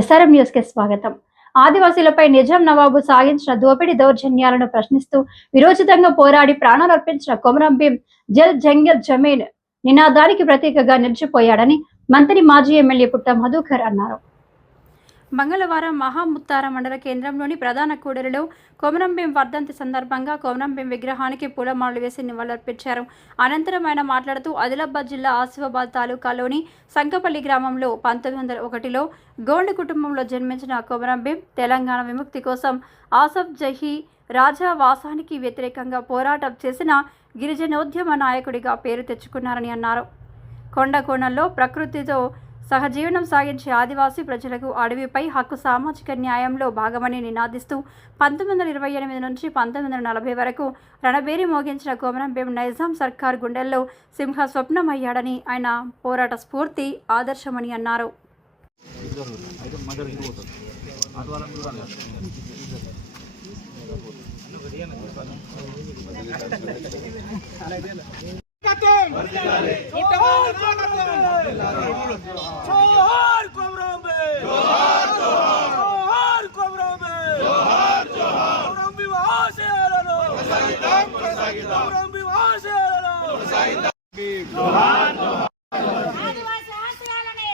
SRM news కి స్వాగతం. ఆదివాసీలపై నిజాం నవాబు సాగించిన దోపిడీ దౌర్జన్యాలను ప్రశ్నిస్తూ విరోచితంగా పోరాడి ప్రాణాలర్పించిన కొమరం భీం జల్ జంగల్ జమీన్ నినాదానికి ప్రతీకగా నిలిచిపోయాడని మంత్రి మాజీ ఎమ్మెల్యే పుట్ట మధుకర్ అన్నారు. మంగళవారం మహాముత్తార మండల కేంద్రంలోని ప్రధాన కూడలిలో కొమరం భీం వర్ధంతి సందర్భంగా కొమరం భీం విగ్రహానికి పూలమాలలు వేసి నివాళులర్పించారు. అనంతరం ఆయన మాట్లాడుతూ ఆదిలాబాద్ జిల్లా ఆసిఫాబాద్ తాలూకాలోని సంకపల్లి గ్రామంలో 1901లో గోండు కుటుంబంలో జన్మించిన కొమరం భీం తెలంగాణ విముక్తి కోసం ఆసఫ్ జహీ రాజా వాసానికి వ్యతిరేకంగా పోరాటం చేసిన గిరిజనోద్యమ నాయకుడిగా పేరు తెచ్చుకున్నారని అన్నారు. కొండ కోణంలో ప్రకృతితో సహజీవనం సాగించే ఆదివాసీ ప్రజలకు అడవిపై హక్కు సామాజిక న్యాయంలో భాగమని నినాదిస్తూ 1928 నుంచి 1940 వరకు రణబేరి మోగించిన కొమరం భీం నైజాం సర్కార్ గుండెల్లో సింహ స్వప్నమయ్యాడని, ఆయన పోరాట స్ఫూర్తి ఆదర్శమని అన్నారు. ఆదివాసీ ఆశయాలని